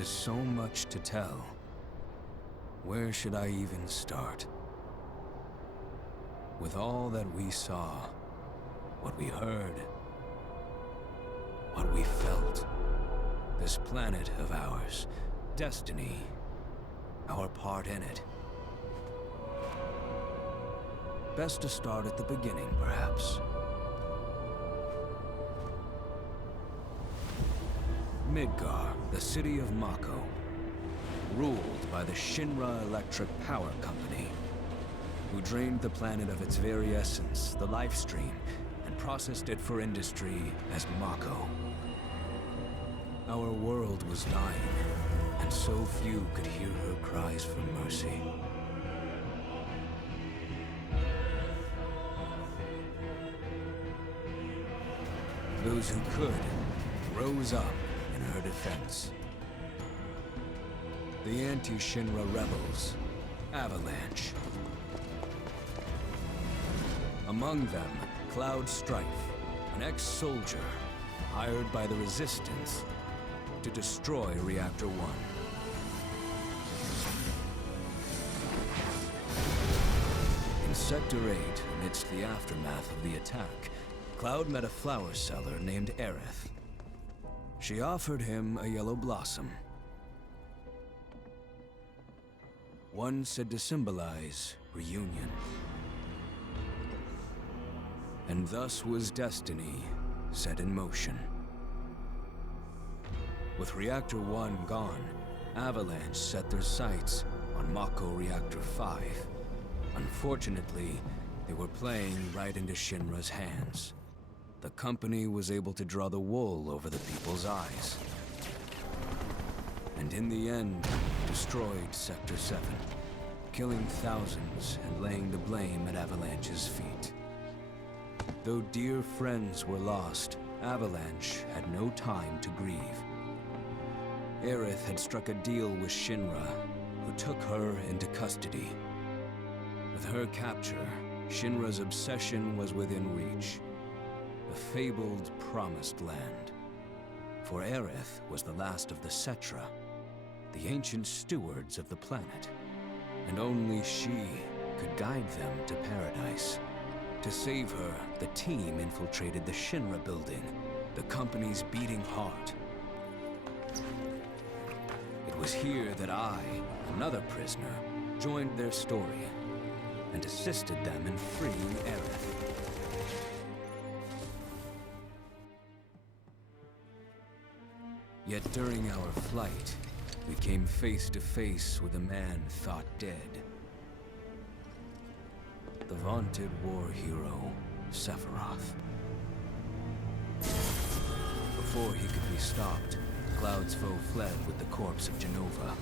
is so much to tell. Where should I even start? With all that we saw, what we heard, what we felt, this planet of ours, destiny, our part in it. Best to start at the beginning, perhaps. Midgar, the city of Mako, ruled by the Shinra Electric Power Company, who drained the planet of its very essence, the life stream, and processed it for industry as Mako. Our world was dying, and so few could hear her cries for mercy. Those who could rose up in her defense. The anti-Shinra rebels, Avalanche. Among them, Cloud Strife, an ex-soldier hired by the Resistance to destroy Reactor 1. In Sector 8, amidst the aftermath of the attack, Cloud met a flower seller named Aerith. She offered him a yellow blossom, one said to symbolize reunion. And thus was destiny set in motion. With Reactor 1 gone, Avalanche set their sights on Mako Reactor 5. Unfortunately, they were playing right into Shinra's hands. The company was able to draw the wool over the people's eyes. And in the end, destroyed Sector 7, killing thousands and laying the blame at Avalanche's feet. Though dear friends were lost, Avalanche had no time to grieve. Aerith had struck a deal with Shinra, who took her into custody. With her capture, Shinra's obsession was within reach. The fabled Promised Land. For Aerith was the last of the Cetra, the ancient stewards of the planet. And only she could guide them to paradise. To save her, the team infiltrated the Shinra building, the company's beating heart. It was here that I, another prisoner, joined their story and assisted them in freeing Aerith. Yet during our flight, we came face to face with a man thought dead. The vaunted war hero, Sephiroth. Before he could be stopped, Cloud's foe fled with the corpse of Genova,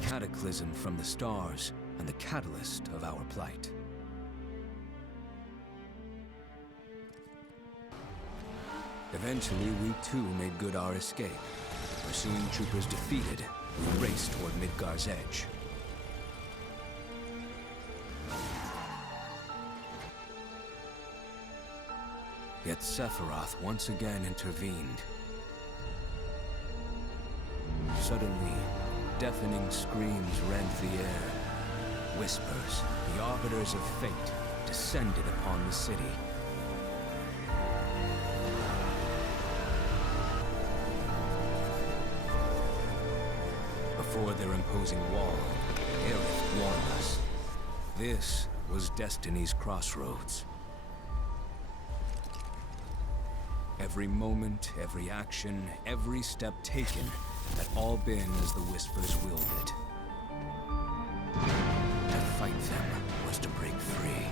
the cataclysm from the stars and the catalyst of our plight. Eventually, we too made good our escape. Pursuing troopers defeated, we raced toward Midgar's edge. Yet Sephiroth once again intervened. Suddenly, deafening screams rent the air. Whispers, the arbiters of fate, descended upon the city. Before their imposing wall, Aerith warned us. This was Destiny's crossroads. Every moment, every action, every step taken had all been as the Whispers willed it. To fight them was to break free.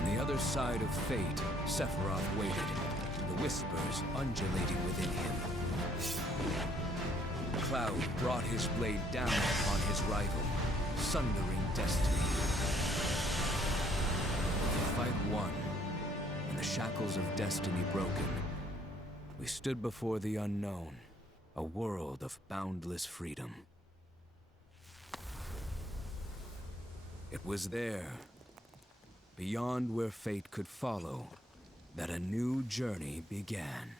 On the other side of fate, Sephiroth waited, the Whispers undulating within him. Cloud brought his blade down upon his rival, sundering destiny. The fight won, and the shackles of destiny broken. We stood before the unknown, a world of boundless freedom. It was there, beyond where fate could follow, that a new journey began.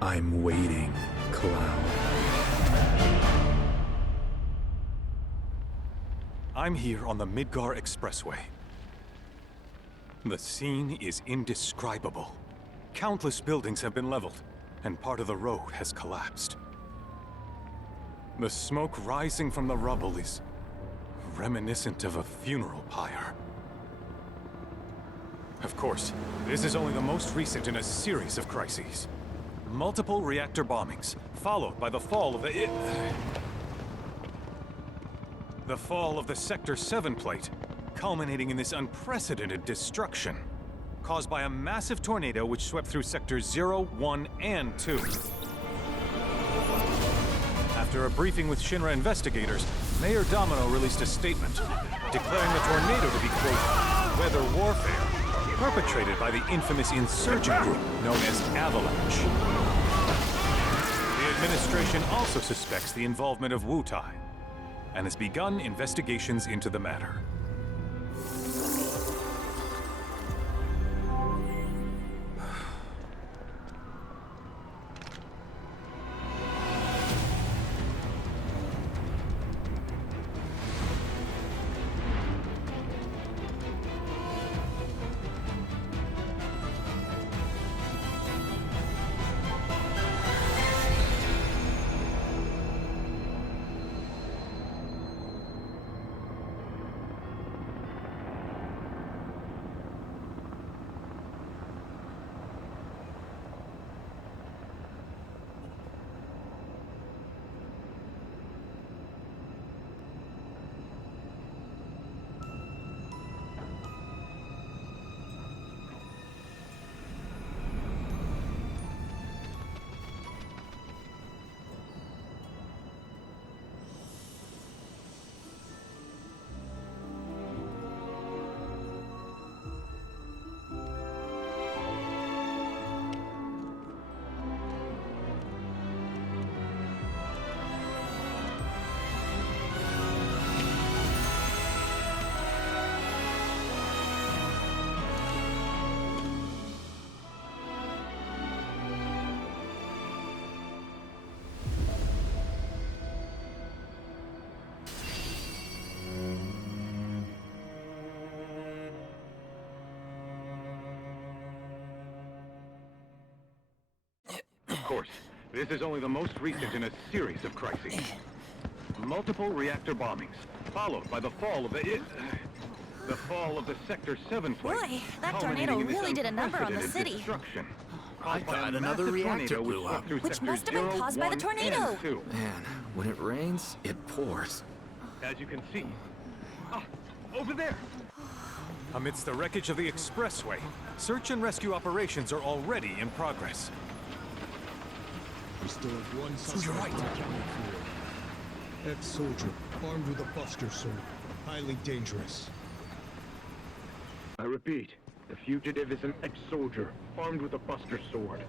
I'm waiting, Cloud. I'm here on the Midgar Expressway. The scene is indescribable. Countless buildings have been leveled, and part of the road has collapsed. The smoke rising from the rubble is reminiscent of a funeral pyre. Of course, this is only the most recent in a series of crises. Multiple reactor bombings, followed by the fall of the Sector 7 plate, culminating in this unprecedented destruction, caused by a massive tornado which swept through Sectors 0, 1, and 2. After a briefing with Shinra investigators, Mayor Domino released a statement, declaring the tornado to be, quote, weather warfare, perpetrated by the infamous insurgent group known as Avalanche. The administration also suspects the involvement of Wutai, and has begun investigations into the matter. Of course, this is only the most recent in a series of crises. Multiple reactor bombings, followed by the fall of the Sector 7 plate. Boy, that tornado really did a number on the city. I thought another reactor blew up. Which must have been caused by the tornado. Man, when it rains, it pours. As you can see. Over there! Amidst the wreckage of the expressway, search and rescue operations are already in progress. We still have one suspect. you're right. Ex-soldier, armed with a buster sword. Highly dangerous. I repeat, the fugitive is an ex-soldier, armed with a buster sword.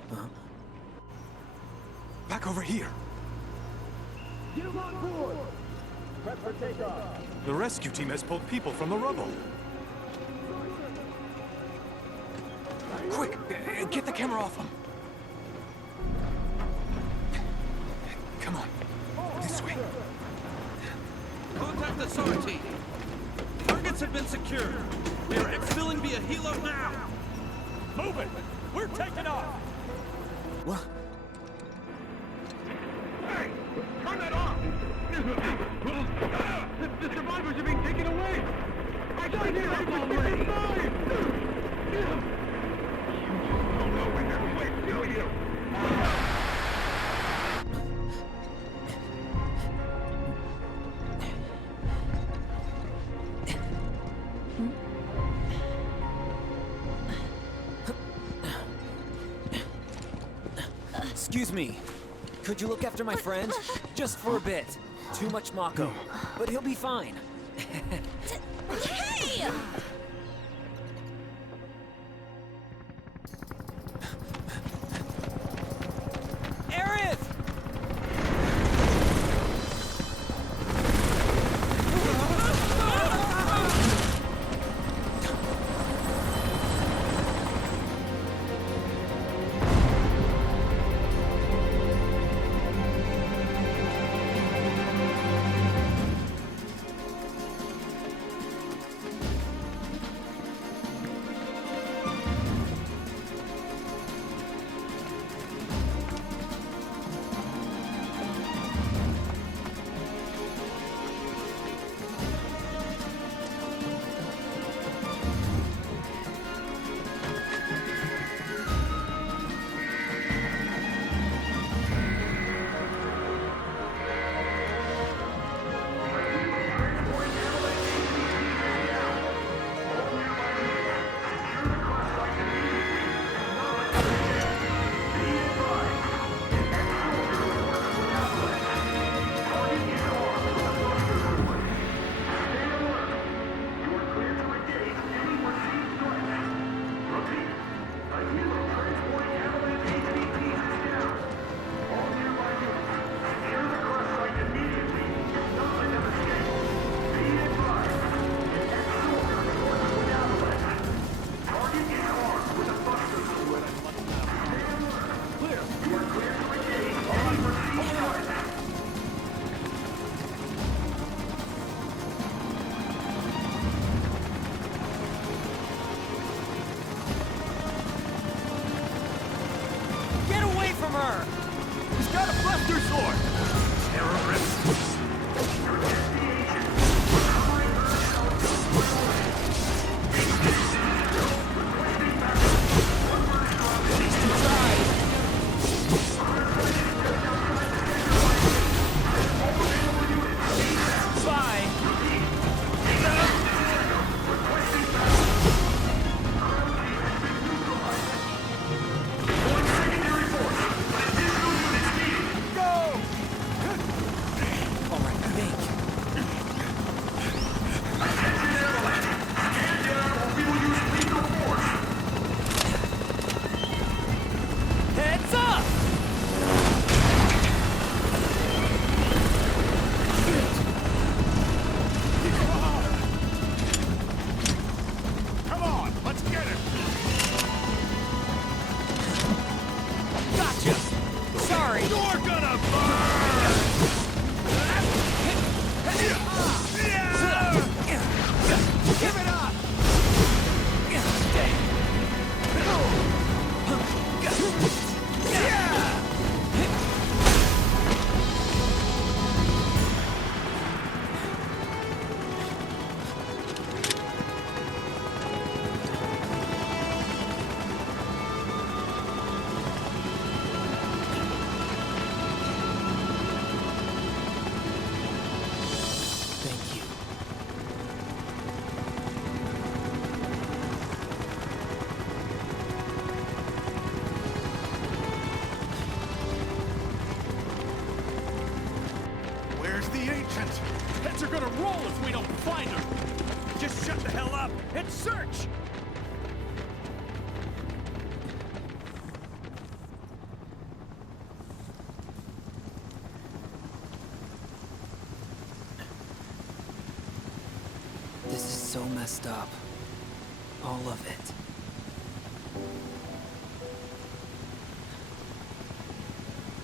Back over here! Get him on board! Prep for takeoff! The rescue team has pulled people from the rubble. Quick, get the camera off them. Come on, this way. Contact the SAR team. Targets have been secured. We are exfilling via helo now. Move it! We're taking off! What? Hey! Sign it up already! You don't know when to quit, do you? Excuse me. Could you look after my friend? Just for a bit. Too much Mako. But he'll be fine. Hey! Aerith! He's got a Buster Sword! Terrorist! Heads are gonna roll if we don't find her! Just shut the hell up and search! This is so messed up. All of it.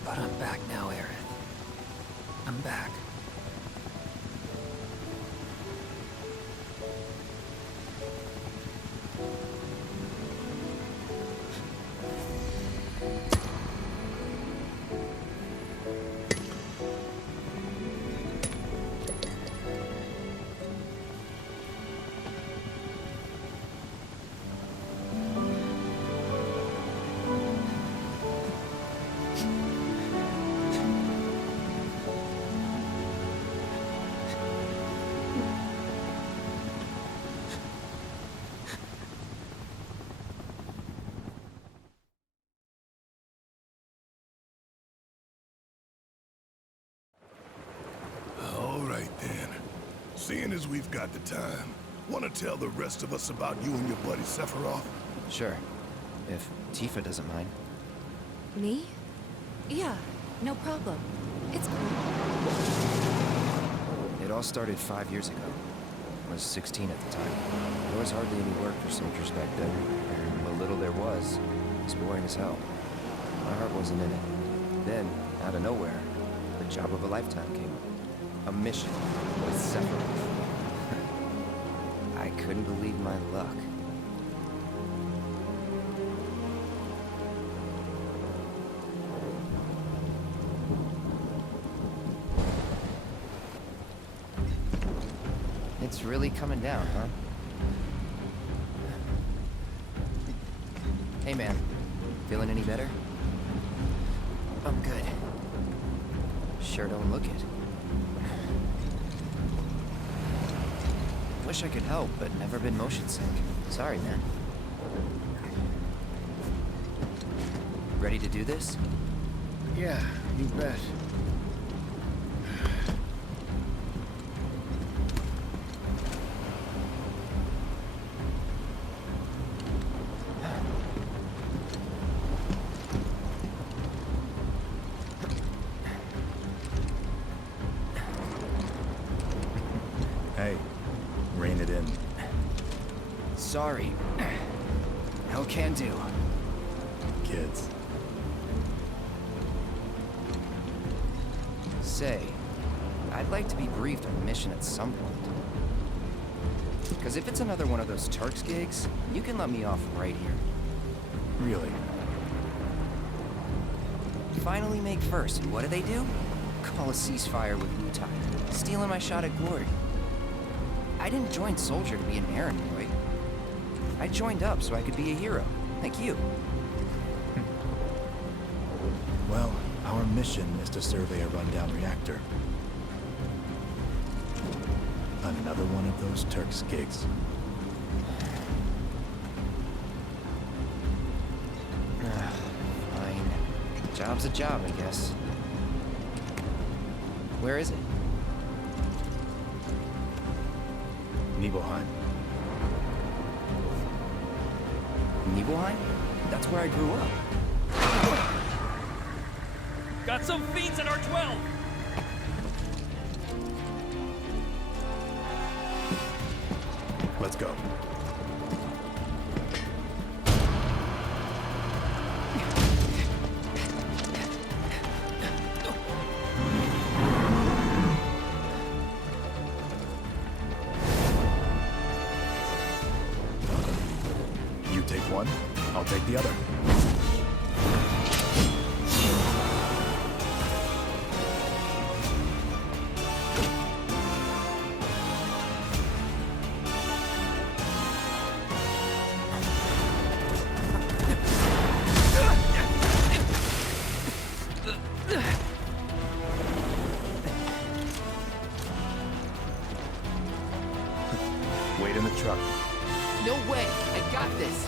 But I'm back now, Aerith. I'm back. Seeing as we've got the time, want to tell the rest of us about you and your buddy Sephiroth? Sure. If Tifa doesn't mind. Me? Yeah, no problem. It's cool. It all started 5 years ago. I was 16 at the time. There was hardly any work for soldiers back then, and what little there was boring as hell. My heart wasn't in it. Then, out of nowhere, the job of a lifetime came up. A mission with Sephiroth. I couldn't believe my luck. It's really coming down, huh? Hey man, feeling any better? I'm good. Sure don't look it. Wish I could help, but never been motion sick. Sorry, man. Ready to do this? Yeah, you bet. Hey, rein it in. Sorry. No can do. Kids. Say, I'd like to be briefed on the mission at some point. Because if it's another one of those Turks gigs, you can let me off right here. Really? Finally make first, and what do? Call a ceasefire with Wu-Tai, stealing my shot at glory. I didn't join Soldier to be an errand boy. I joined up so I could be a hero, like you. Well, our mission is to survey a rundown reactor. Another one of those Turks gigs. Fine. Job's a job, I guess. Where is it? Nibelheim. Nibelheim? That's where I grew up. Got some fiends at R12! Let's go. You take one, I'll take the other. Wait in the truck. No way! I got this!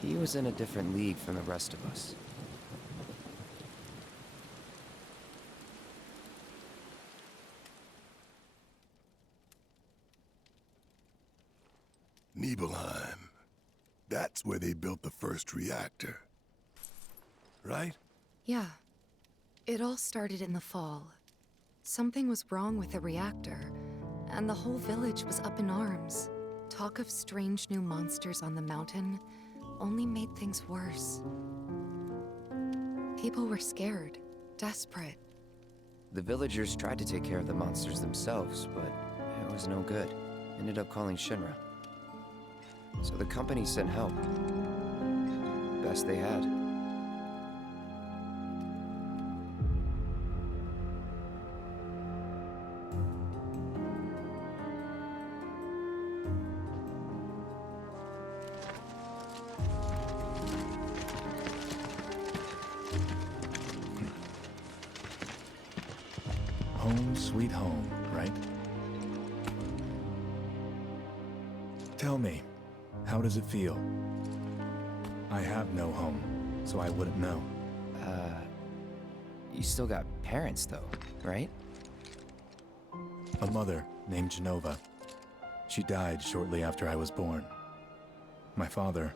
He was in a different league from the rest of us. Nibelheim. That's where they built the first reactor. Right? Yeah. It all started in the fall. Something was wrong with the reactor, and the whole village was up in arms. Talk of strange new monsters on the mountain only made things worse. People were scared, desperate. The villagers tried to take care of the monsters themselves, but it was no good. Ended up calling Shinra. So the company sent help. best they had. Home sweet home, right? Tell me, how does it feel? I have no home, so I wouldn't know. You still got parents though, right? A mother named Genova. She died shortly after I was born. My father...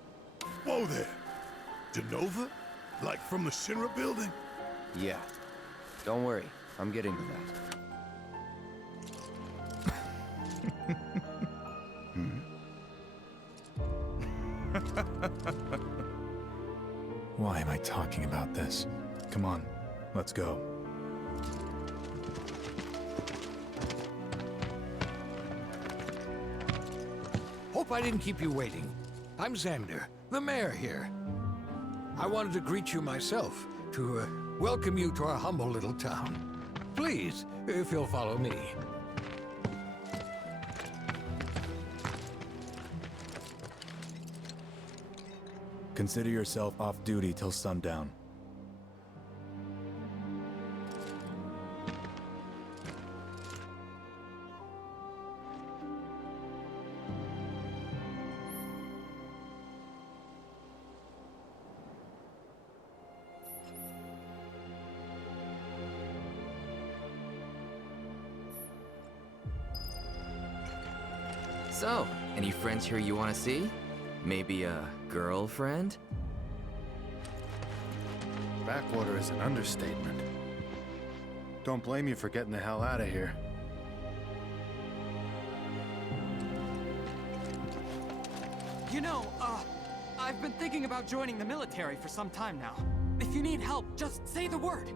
Whoa there! Genova? Like from the Shinra building? Yeah. Don't worry, I'm getting to that. Why am I talking about this? Come on, let's go. Hope I didn't keep you waiting. I'm Xander, the mayor here. I wanted to greet you myself, to welcome you to our humble little town. Please, if you'll follow me. Consider yourself off duty till sundown. So, any friends here you want to see? Maybe a girlfriend? Backwater is an understatement. Don't blame you for getting the hell out of here. You know, I've been thinking about joining the military for some time now. If you need help, just say the word.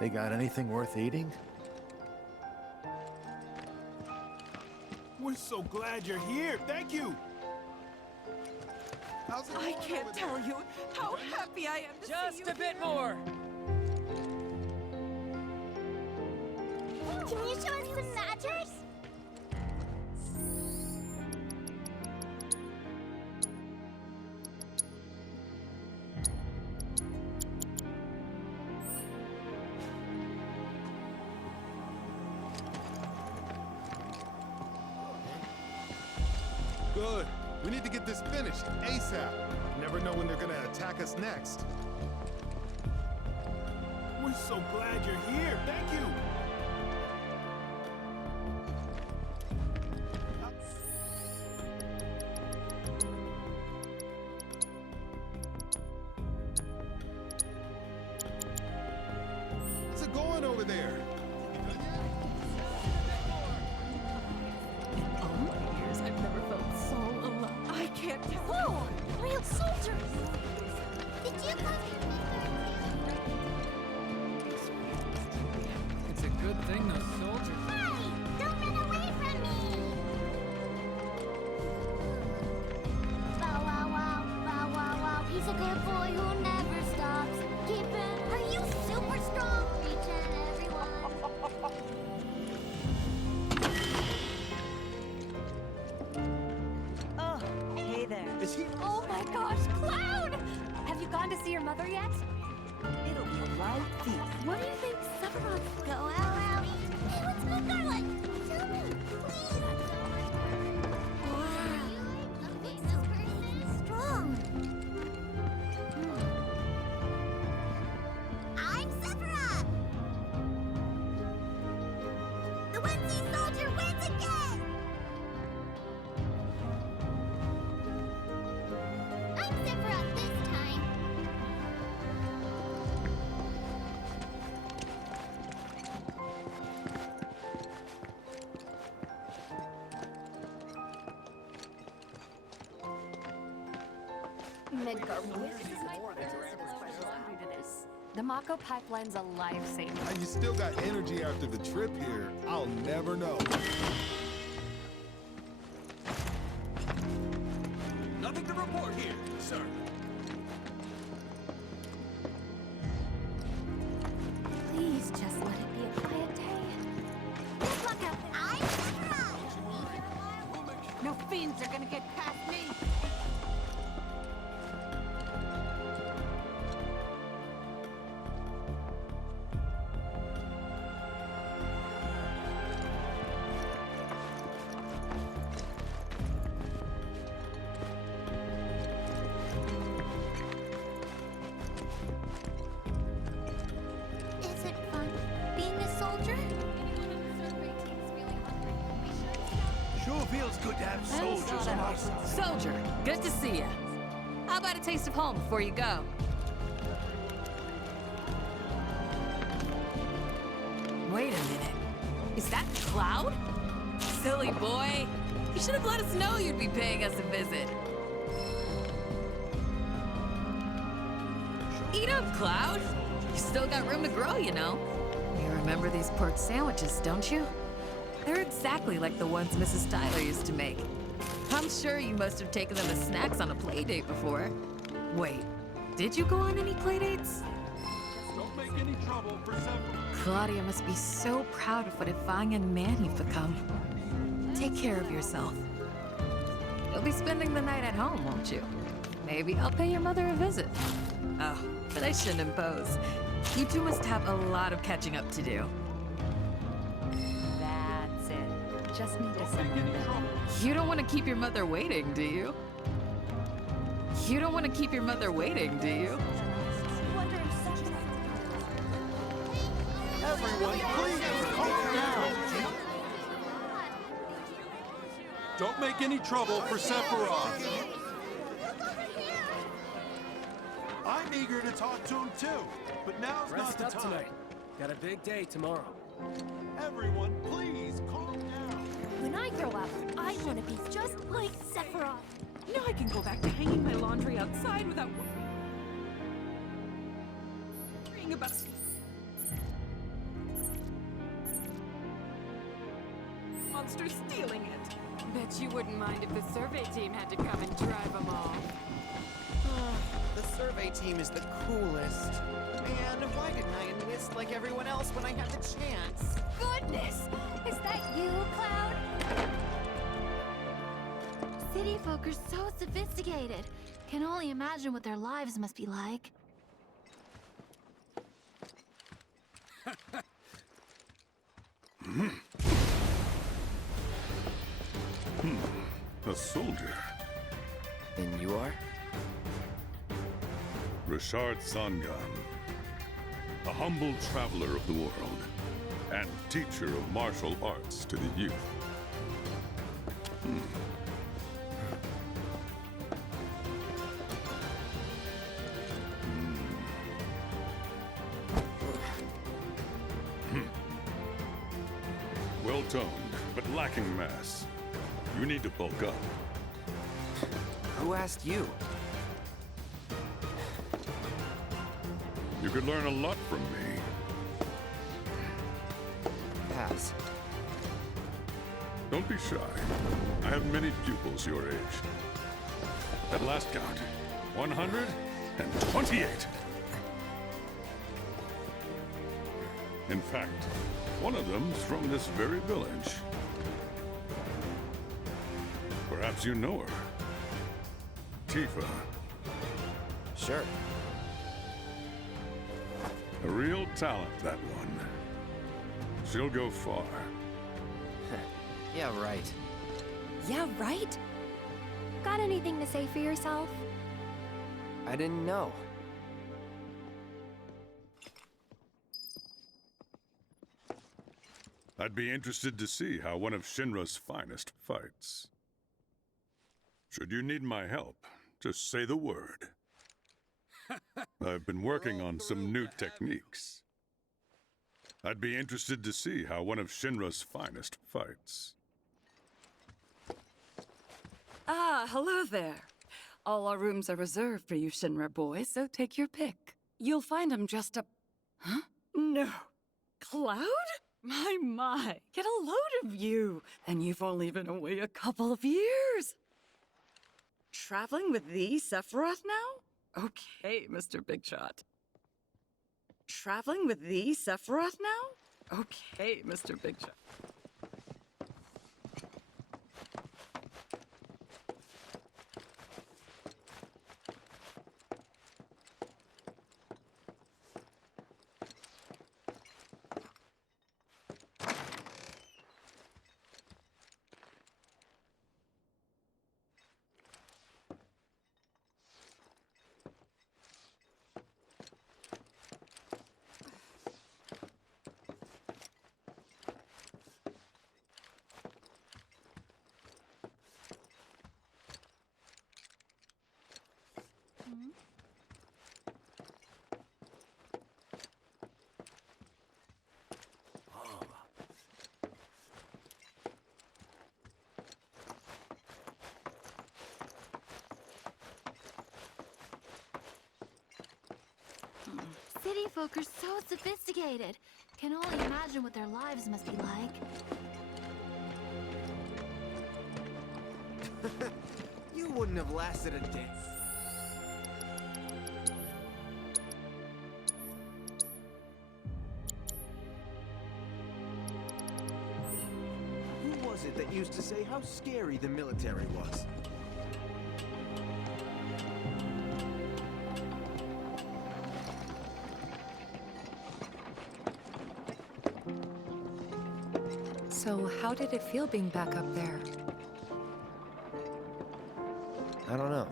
They got anything worth eating? We're so glad you're here. Thank you. I can't tell you how happy I am to see you. Just a bit more. Can you show us some magic? Good. We need to get this finished ASAP. Never know when they're gonna attack us next. We're so glad you're here. Thank you. How's it going over there? In all my years, I've never felt so alone. I can't tell. Whoa! Real soldiers! Did you come? It's a good thing those soldiers... Hey! Don't run away from me! Bow wow wow, bow wow wow. He's a good boy who never stops. Keep him. Are you super strong? Reaching everyone. Oh, hey there. Is he? Oh my gosh, Cloud! Have you gone to see your mother yet? It'll be a light feast. What do you think Sephiroth? Go out. Hey, what's Midgar like? Tell me, please. Wow. This person is strong. I'm Sephiroth. Midgar wishes more than to this. The Mako pipeline's a lifesaver. And you still got energy after the trip here. I'll never know. Nothing to report here, sir. Please just let it be a quiet day. Good luck out there. I'm Sephiroth! No fiends are gonna get past me. Is it fun being a soldier? Sure feels good to have soldiers on our side. Soldier, good to see you. How about a taste of home before you go? Wait a minute. Is that Cloud? Silly boy. You should have let us know you'd be paying us a visit. Eat up, Cloud. You still got room to grow, you know. You remember these pork sandwiches, don't you? They're exactly like the ones Mrs. Tyler used to make. I'm sure you must have taken them as snacks on a play date before. Wait, did you go on any play dates? Don't make any trouble for Sephiroth. Claudia must be so proud of what a fine young man you've become. Take care of yourself. You'll be spending the night at home, won't you? Maybe I'll pay your mother a visit. Oh, but I shouldn't impose. You two must have a lot of catching up to do. That's it. Just need to simmer a bit. You don't want to keep your mother waiting, do you? You don't want to keep your mother waiting, do you? Everyone, please calm down. Don't make any trouble for Sephiroth. I'm eager to talk to him too, but now's not the time. Tonight. Got a big day tomorrow. Everyone, please calm down. When I grow up, I want to be just like Sephiroth. Now I can go back to hanging my laundry outside without worrying about monsters stealing it. Bet you wouldn't mind if the survey team had to come and drive them off. The survey team is the coolest. Man, why didn't I enlist like everyone else when I had the chance? Goodness! Is that you, Cloud? City folk are so sophisticated. Can only imagine what their lives must be like. A soldier. And you are? Richard Sangan. A humble traveler of the world. And teacher of martial arts to the youth. Well-toned, but lacking mass. You need to bulk up. Who asked you? You could learn a lot from me. Pass. Don't be shy. I have many pupils your age. At last count, 128. In fact, one of them's from this very village. Perhaps you know her. Tifa. Sure. A real talent, that one. She'll go far. Yeah, right. Yeah, right? Got anything to say for yourself? I didn't know. I'd be interested to see how one of Shinra's finest fights. Should you need my help, just say the word. I've been working on some new techniques. I'd be interested to see how one of Shinra's finest fights. Ah, hello there. All our rooms are reserved for you Shinra boys, so take your pick. You'll find them just up... Huh? No. Cloud? My. Get a load of you. And you've only been away a couple of years. Traveling with the Sephiroth now? Okay, Mr. Bigshot. Traveling with the Sephiroth now? Okay, Mr. Bigshot. City folk are so sophisticated. Can only imagine what their lives must be like. You wouldn't have lasted a day. Who was it that used to say how scary the military was? So, how did it feel being back up there? I don't know.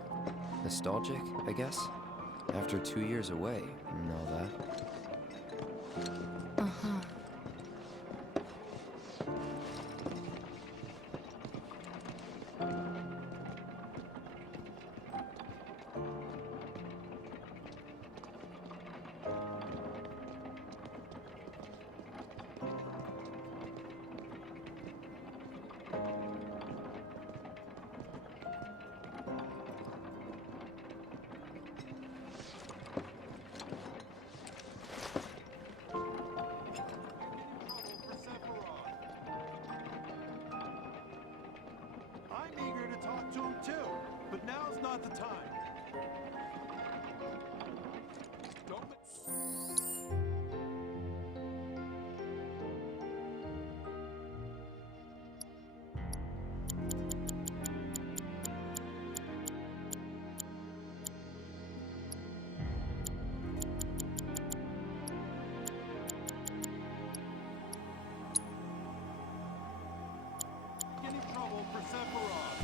Nostalgic, I guess? After 2 years away and all that. Uh-huh. I'm eager to talk to him too, but now's not the time. Don't... Any trouble for Sephiroth?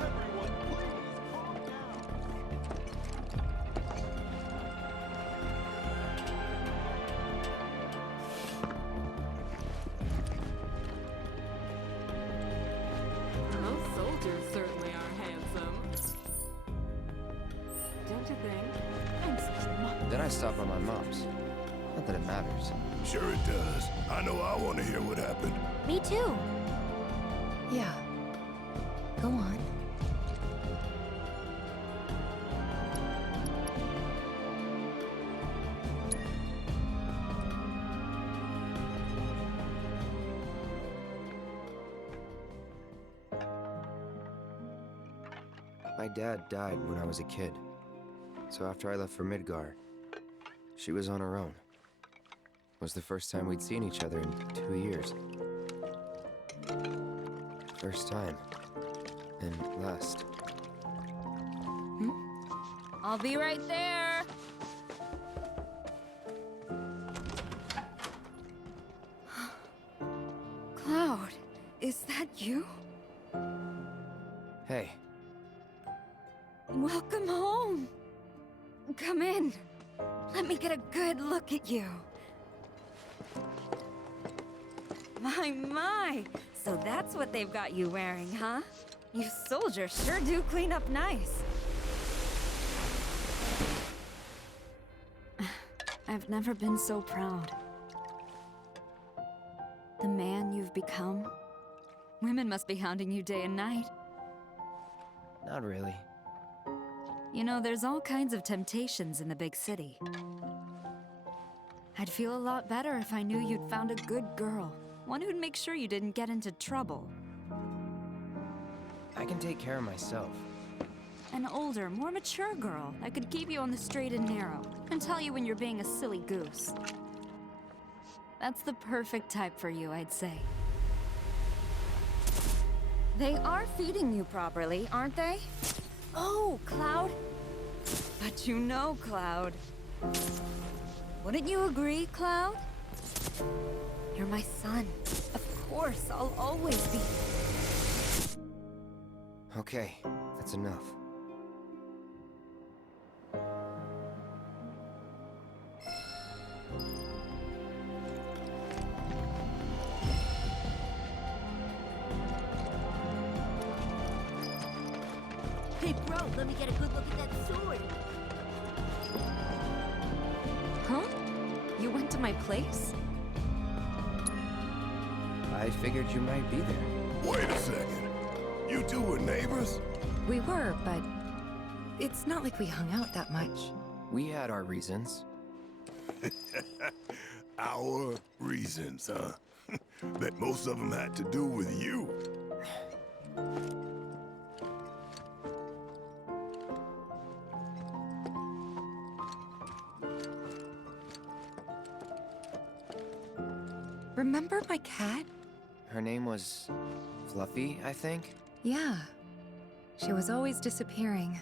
Everyone, please calm down. Those soldiers certainly are handsome. Don't you think? I'm such a mom. Then I stopped by my mom's. Not that it matters. Sure it does. I know I want to hear what happened. Me too. Yeah. Go on. My dad died when I was a kid. So after I left for Midgar, she was on her own. It was the first time we'd seen each other in 2 years. First time. And last. I'll be right there. Cloud, is that you? Hey. Welcome home. Come in. Let me get a good look at you. My. So that's what they've got you wearing, huh? You soldiers sure do clean up nice. I've never been so proud. The man you've become. Women must be hounding you day and night. Not really. You know, there's all kinds of temptations in the big city. I'd feel a lot better if I knew you'd found a good girl. One who'd make sure you didn't get into trouble. I can take care of myself. An older, more mature girl that could keep you on the straight and narrow and tell you when you're being a silly goose. That's the perfect type for you, I'd say. They are feeding you properly, aren't they? Oh, Cloud. But you know, Cloud. Wouldn't you agree, Cloud? You're my son. Of course, I'll always be. Okay, that's enough. Hey, bro, let me get a good look at that sword. Huh? You went to my place? I figured you might be there. Wait a second. You two were neighbors? We were, but it's not like we hung out that much. We had our reasons. Our reasons, huh? Bet most of them had to do with you. Remember my cat? Her name was Fluffy, I think? Yeah. She was always disappearing,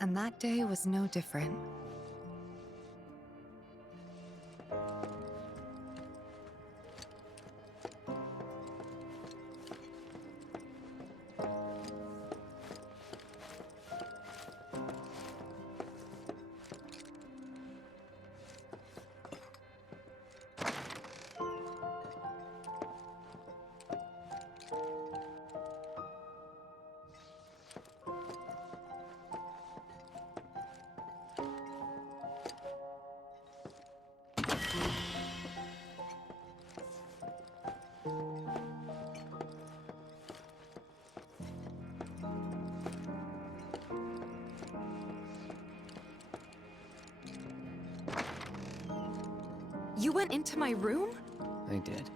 and that day was no different. You went into my room? I did.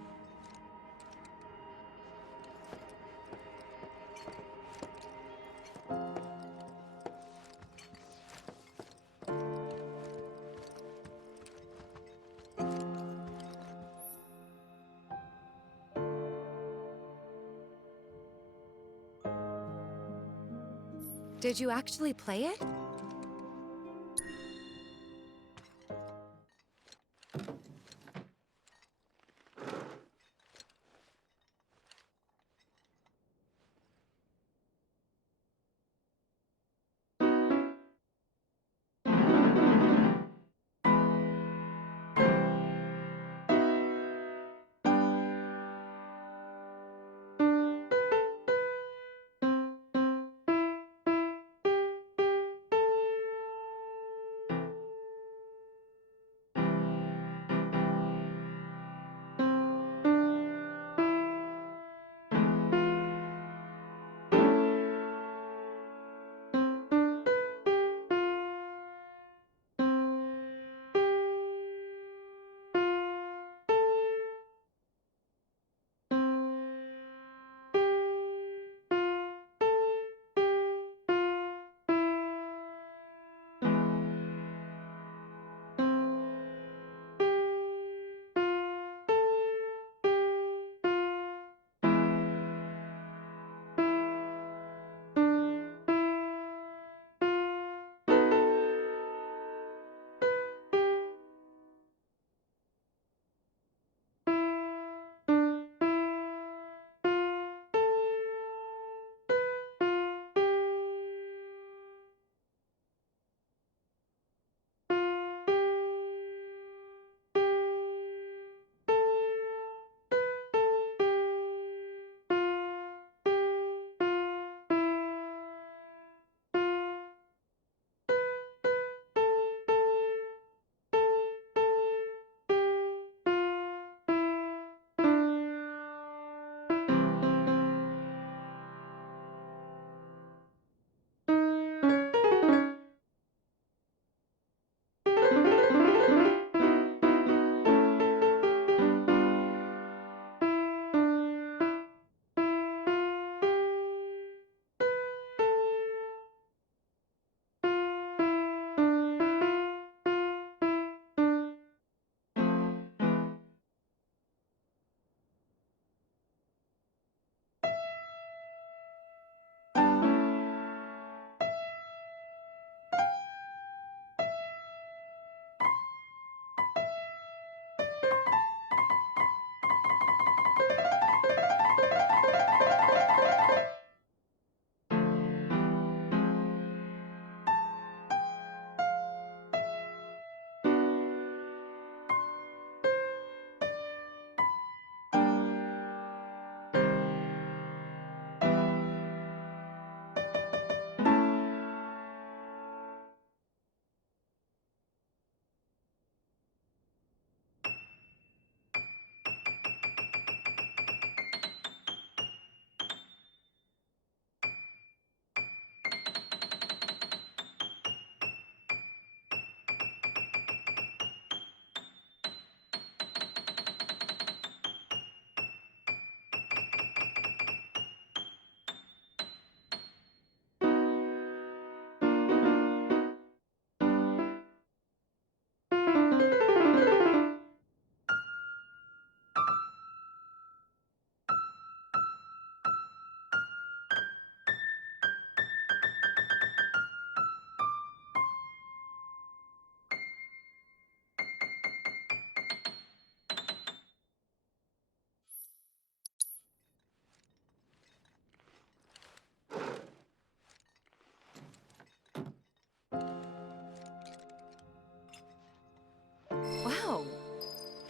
Did you actually play it?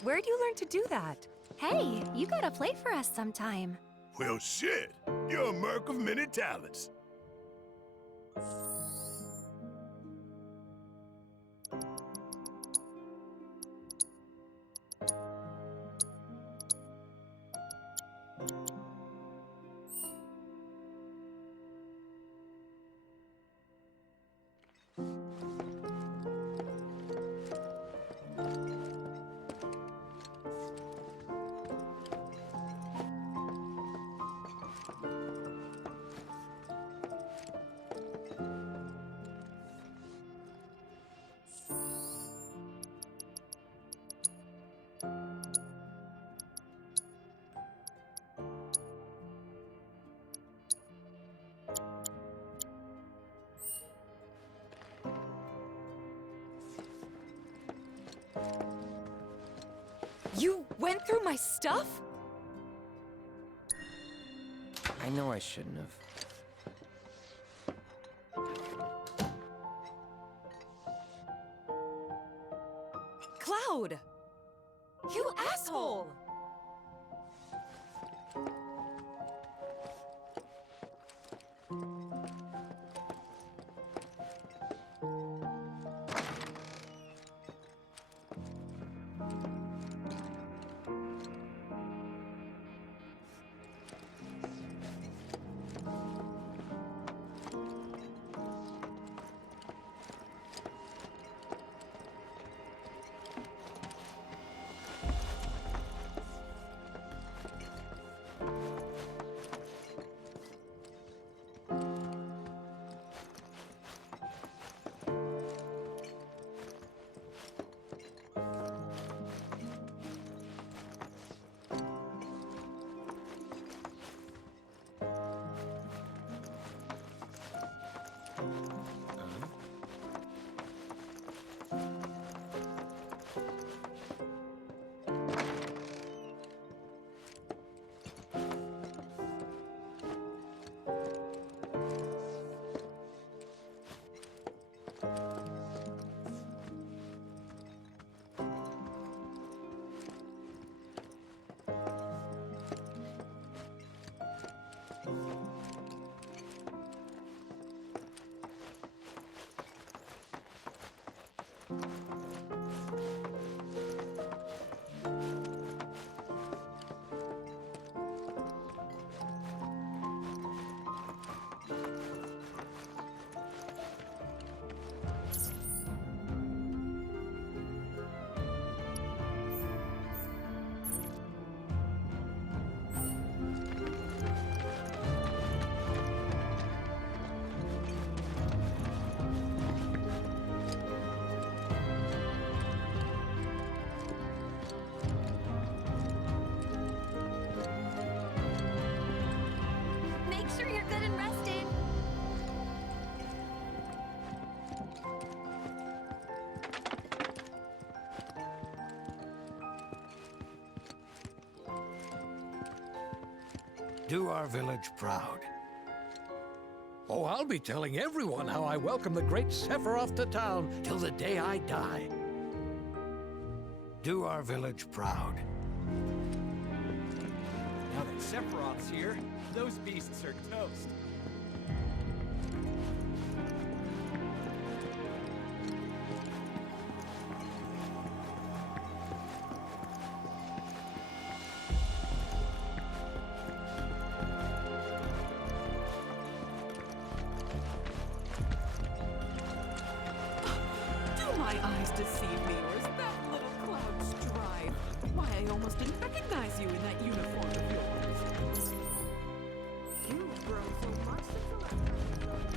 Where'd you learn to do that? Hey, you gotta play for us sometime. Well, shit. You're a merc of many talents. You went through my stuff? I know I shouldn't have. Cloud! You asshole! Make sure you're good and rested. Do our village proud. Oh, I'll be telling everyone how I welcome the great Sephiroth to town till the day I die. Do our village proud. Now that Sephiroth's here, those beasts are toast. Do my eyes deceive me, or is that little cloud strive? Why, I almost didn't recognize you in that uniform of yours. You've grown so much since the last time we saw you.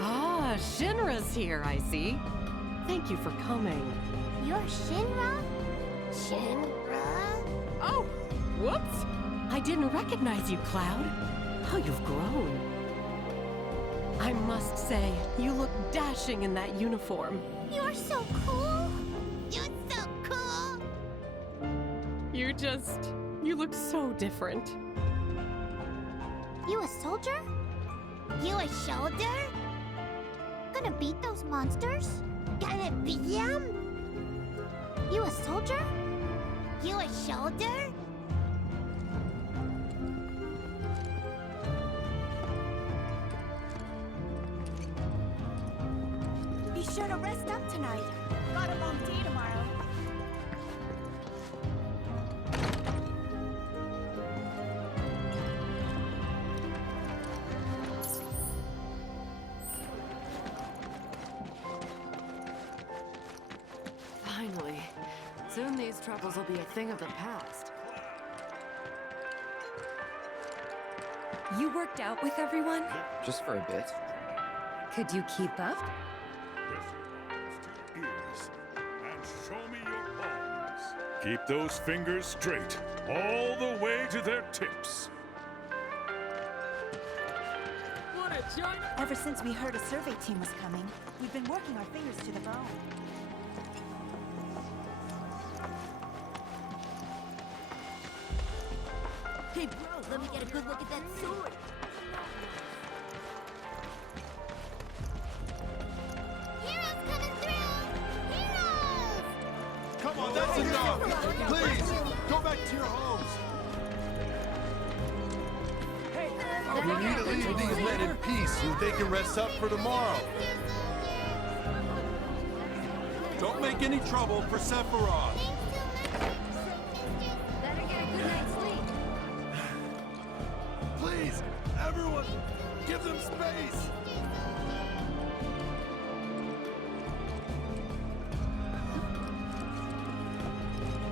Ah, Shinra's here, I see. Thank you for coming. You're Shinra? Shinra? Oh, whoops! I didn't recognize you, Cloud. How you've grown. I must say, you look dashing in that uniform. You're so cool. You're so You look so different. You a soldier? You a shoulder? Gonna beat those monsters? Gonna beat them? You a soldier? You a shoulder? Be sure to rest up tonight. Got a long day tomorrow. Finally. Soon these troubles will be a thing of the past. You worked out with everyone? Just for a bit. Could you keep up? Ears, and show me your palms. Keep those fingers straight, all the way to their tips. What a giant... Ever since we heard a survey team was coming, we've been working our fingers to the bone. Hey bro, let me get a good look at that sword. Heroes coming through! Heroes! Come on, that's enough! Please, go back to your homes! We need to leave these men in peace so they can rest up for tomorrow. Don't make any trouble for Sephiroth. Better get a good night's sleep. Please, everyone, give them space!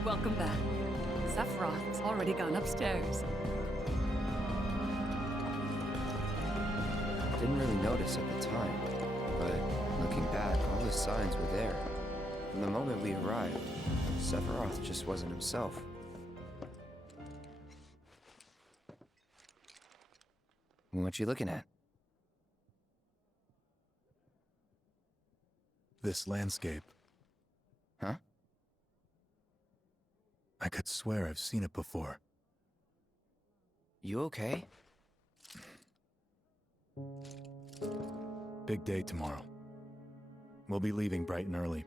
Welcome back. Sephiroth's already gone upstairs. Didn't really notice at the time, but looking back, all the signs were there. From the moment we arrived, Sephiroth just wasn't himself. What you looking at? This landscape. Huh? I could swear I've seen it before. You okay? Big day tomorrow. We'll be leaving bright and early.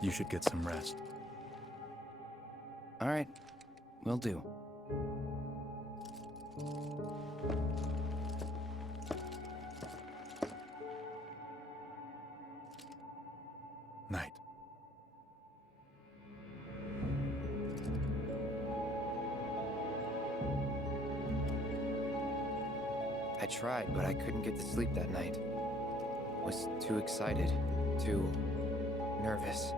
You should get some rest. All right, will do. Night. I tried, but I couldn't get to sleep that night. Was too excited, too nervous.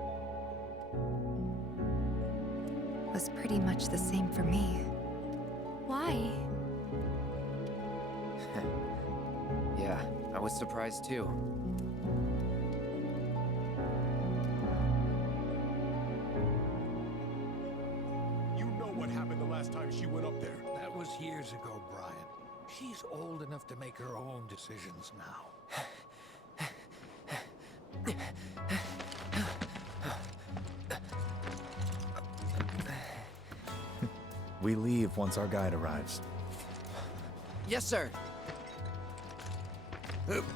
Was pretty much the same for me. Why? Yeah, I was surprised too. You know what happened the last time she went up there. That was years ago, Brian. She's old enough to make her own decisions now. We leave once our guide arrives. Yes, sir.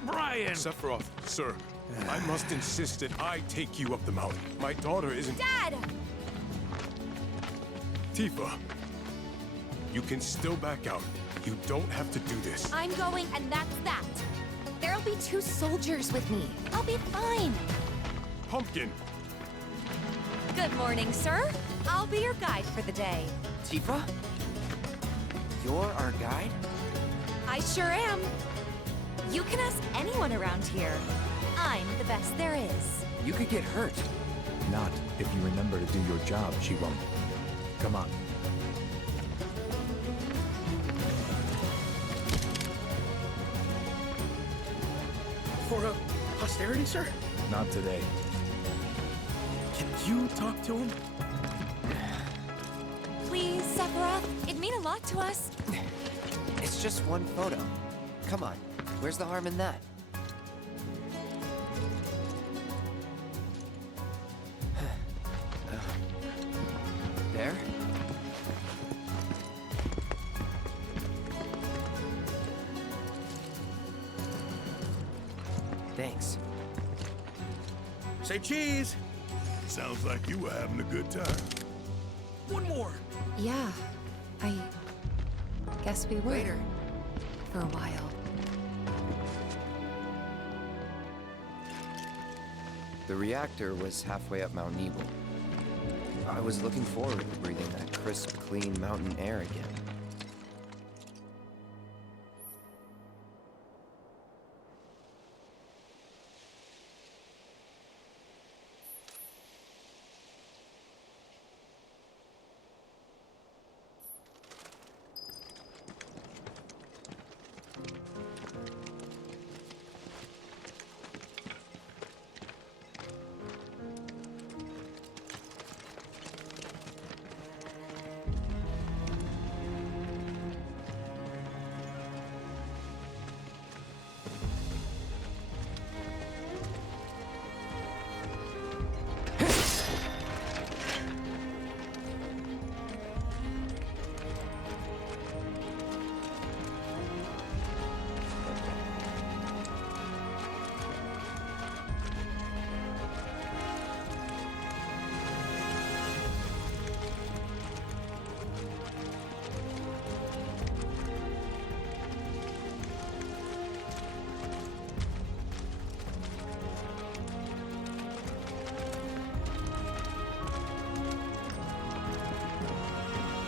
Brian! Sephiroth, sir, I must insist that I take you up the mountain. My daughter isn't... Dad! Tifa, you can still back out. You don't have to do this. I'm going, and that's that. There'll be 2 soldiers with me. I'll be fine. Pumpkin! Good morning, sir. I'll be your guide for the day. Tifa? You're our guide? I sure am. You can ask anyone around here. I'm the best there is. You could get hurt. Not if you remember to do your job, she won't. Come on. For posterity, sir? Not today. Can you talk to him? Please, Sephiroth. It'd mean a lot to us. It's just one photo. Come on, where's the harm in that? Thanks. Say cheese! Sounds like you were having a good time. One more! Yeah, I guess we were. Later. For a while. The reactor was halfway up Mount Nebel. I was looking forward to breathing that crisp, clean mountain air again.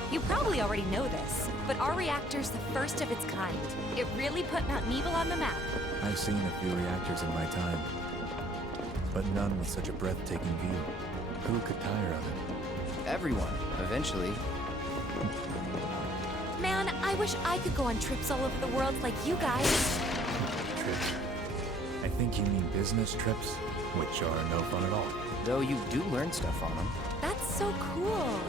You probably already know this, but our reactor's the first of its kind. It really put Mount Nebel on the map. I've seen a few reactors in my time, but none with such a breathtaking view. Who could tire of it? Everyone, eventually. Man, I wish I could go on trips all over the world like you guys. Trips. I think you mean business trips, which are no fun at all. Though you do learn stuff on them. That's so cool.